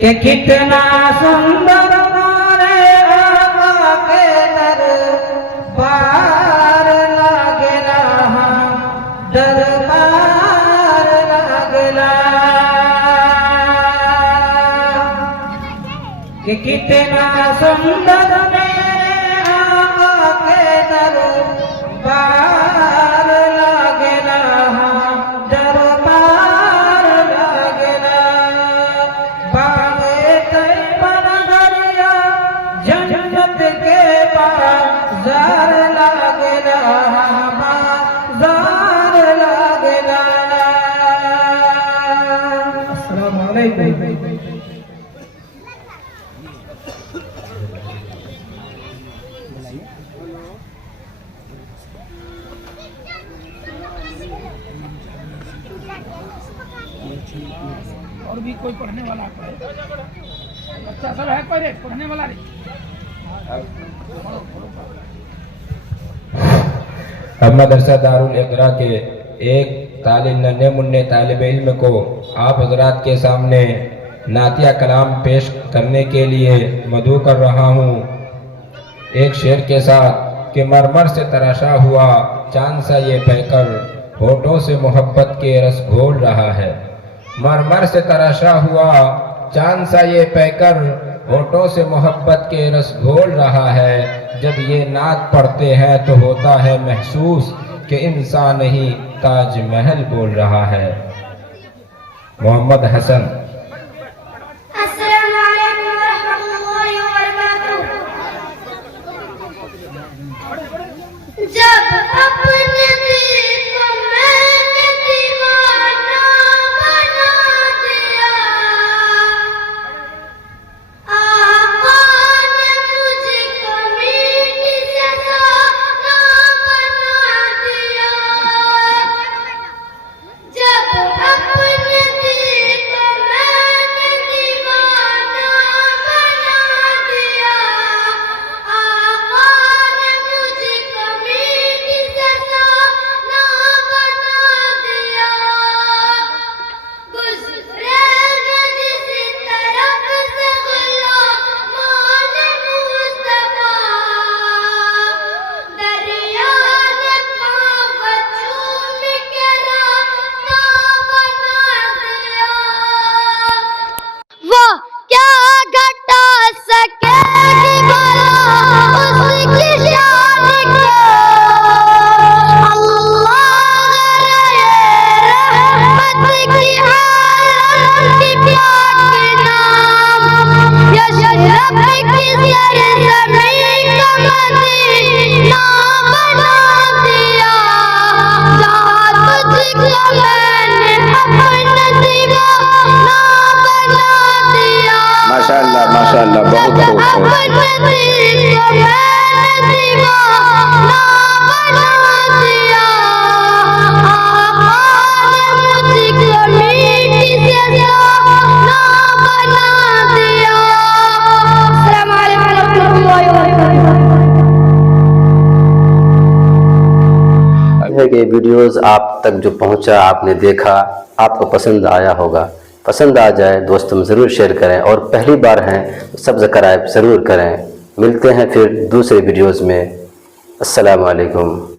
कि कितना सुंदर मारे आका के दरबार लागला, दरबार लागला। कि कितना सुंदर मेरे आका के दरबार लागला, दरबार लागला। बागे तैयबा नगरिया जन्नत के बाजार लागला, बाजार लागला। अस्सलामु अलैकुम। और भी कोई पढ़ने वाला है? बच्चा सब है कोई रे पढ़ने वाला रे? अब मदरसा दारुल इक़रा के एक नन्हे मुन्ने तालिब इल्म को आप हजरात के सामने नातिया कलाम पेश करने के लिए मदऊ कर रहा हूँ एक शेर के साथ कि मरमर से तराशा हुआ चांद सा ये बहकर होठों से मोहब्बत के रस घोल रहा है। मरमर से तराशा हुआ चांद सा ये पैकर होठों से मोहब्बत के रस घोल रहा है। जब ये नात पढ़ते हैं तो होता है महसूस कि इंसान नहीं ताजमहल बोल रहा है। मोहम्मद हसन। अस्सलामु अलैकुम वरहमतुल्लाहि वबरकातुहू। जब अपने दिल को मैंने दीवाना बना दिया, आका ने मुझको मीठी से सोना बना दिया। जब अपने दिल को मैंने दीवाना बना दिया, आका ने मुझको मीठी से सोना बना दिया। गुज़रेंगे जिस तरफ से गुलामान मुस्तफा, दरिया ने पाँव चूम के रास्ता बना दिया। वो क्या घटा सकेगी भला उसकी शान को, अल्लाह रहमत की आलम की पाक नाम, यशरफ की सरज़मीं का मदीना बना दिया। जहाँ तुझको मैंने अपना दीवाना बना दिया। माशाअल्लाह माशाअल्लाह, बहुत खूब। अपने दिल को मैंने दीवाना बना दिया, आका ने मुझको मीठी से सोना बना दिया। अस्सलामु अलैकुम वरहमतुल्लाहि वबरकातुहू। है कि वीडियोस आप तक जो पहुंचा, आपने देखा, आपको पसंद आया होगा। पसंद आ जाए दोस्तों ज़रूर शेयर करें, और पहली बार हैं सब्सक्राइब ज़रूर करें। मिलते हैं फिर दूसरे वीडियोस में। अस्सलामु अलैकुम।